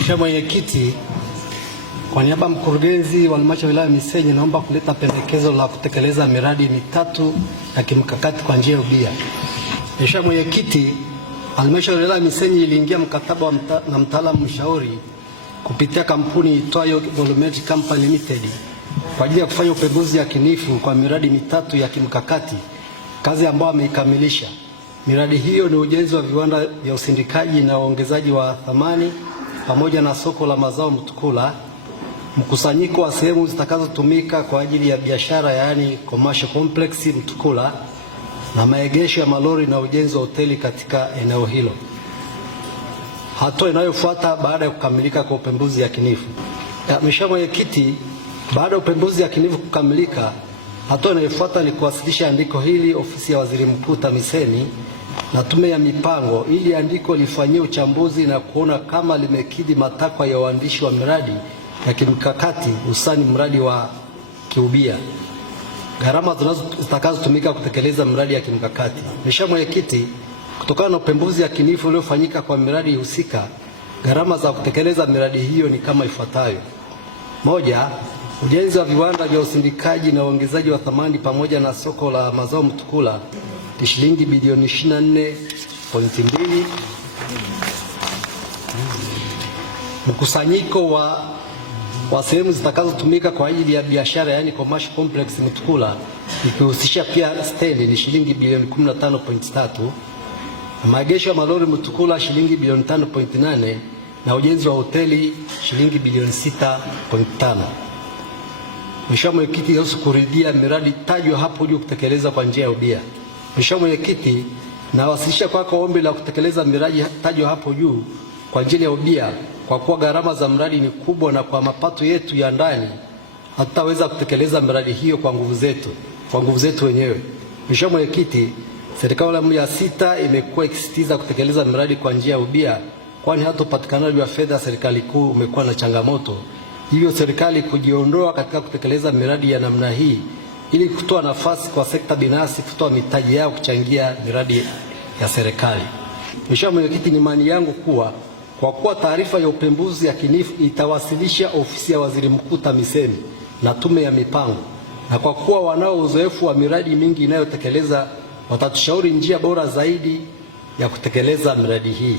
Mheshimiwa Mwenyekiti, kwa niaba ya mkurugenzi wa halmashauri ya wilaya Misenyi, naomba kuleta pendekezo la kutekeleza miradi mitatu ya kimkakati kwa njia ya ubia. Mheshimiwa Mwenyekiti, halmashauri ya wilaya Misenyi iliingia mkataba na mtaalamu mshauri kupitia kampuni itwayo Volumetric Company Limited kwa ajili ya kufanya upembuzi yakinifu kwa miradi mitatu ya kimkakati, kazi ambayo ameikamilisha. Miradi hiyo ni ujenzi wa viwanda vya usindikaji na uongezaji wa thamani pamoja na soko la mazao Mtukula, mkusanyiko wa sehemu zitakazotumika kwa ajili ya biashara yaani commercial complex Mtukula, na maegesho ya malori na ujenzi wa hoteli katika eneo hilo. Hatua inayofuata baada ya kukamilika kwa upembuzi yakinifu. Mheshimiwa Mwenyekiti, baada ya upembuzi yakinifu kukamilika, hatua inayofuata ni kuwasilisha andiko hili ofisi ya Waziri Mkuu TAMISEMI na Tume ya Mipango ili andiko lifanyie uchambuzi na kuona kama limekidhi matakwa ya uandishi wa miradi ya kimkakati, hususani mradi wa kiubia, gharama zitakazotumika kutekeleza mradi ya kimkakati. Mheshimiwa Mwenyekiti, kutokana na upembuzi yakinifu uliofanyika kwa miradi husika, gharama za kutekeleza miradi hiyo ni kama ifuatayo: moja, ujenzi wa viwanda vya usindikaji na uongezaji wa thamani pamoja na soko la mazao Mtukula ni shilingi bilioni 24.2. Mkusanyiko wa sehemu zitakazotumika kwa ajili ya biashara yaani commercial complex Mtukula ikihusisha pia stendi ni shilingi bilioni 15.3, na maegesho ya malori Mtukula shilingi bilioni 5.8, na ujenzi wa hoteli shilingi bilioni 6.5. Mheshimiwa Mwenyekiti, husu kurudia miradi tajwa hapo juu kutekeleza kwa njia ya ubia. Mheshimiwa Mwenyekiti, nawasilisha kwako ombi la kutekeleza miradi tajwa hapo juu kwa njia ya ubia kwa kuwa gharama za mradi ni kubwa na kwa mapato yetu ya ndani hatutaweza kutekeleza miradi hiyo kwa nguvu zetu wenyewe. Mheshimiwa Mwenyekiti, serikali ya awamu ya 6 imekuwa ikisisitiza kutekeleza miradi kwa njia ya ubia, kwani hata upatikanaji wa fedha ya serikali kuu umekuwa na changamoto. Hivyo serikali kujiondoa katika kutekeleza miradi ya namna hii ili kutoa nafasi kwa sekta binafsi kutoa mitaji yao kuchangia miradi ya serikali. Mheshimiwa Mwenyekiti, ni imani yangu kuwa kwa kuwa taarifa ya upembuzi yakinifu itawasilisha ofisi ya Waziri Mkuu TAMISEMI na Tume ya Mipango, na kwa kuwa wanao uzoefu wa miradi mingi inayotekeleza, watatushauri njia bora zaidi ya kutekeleza miradi hii.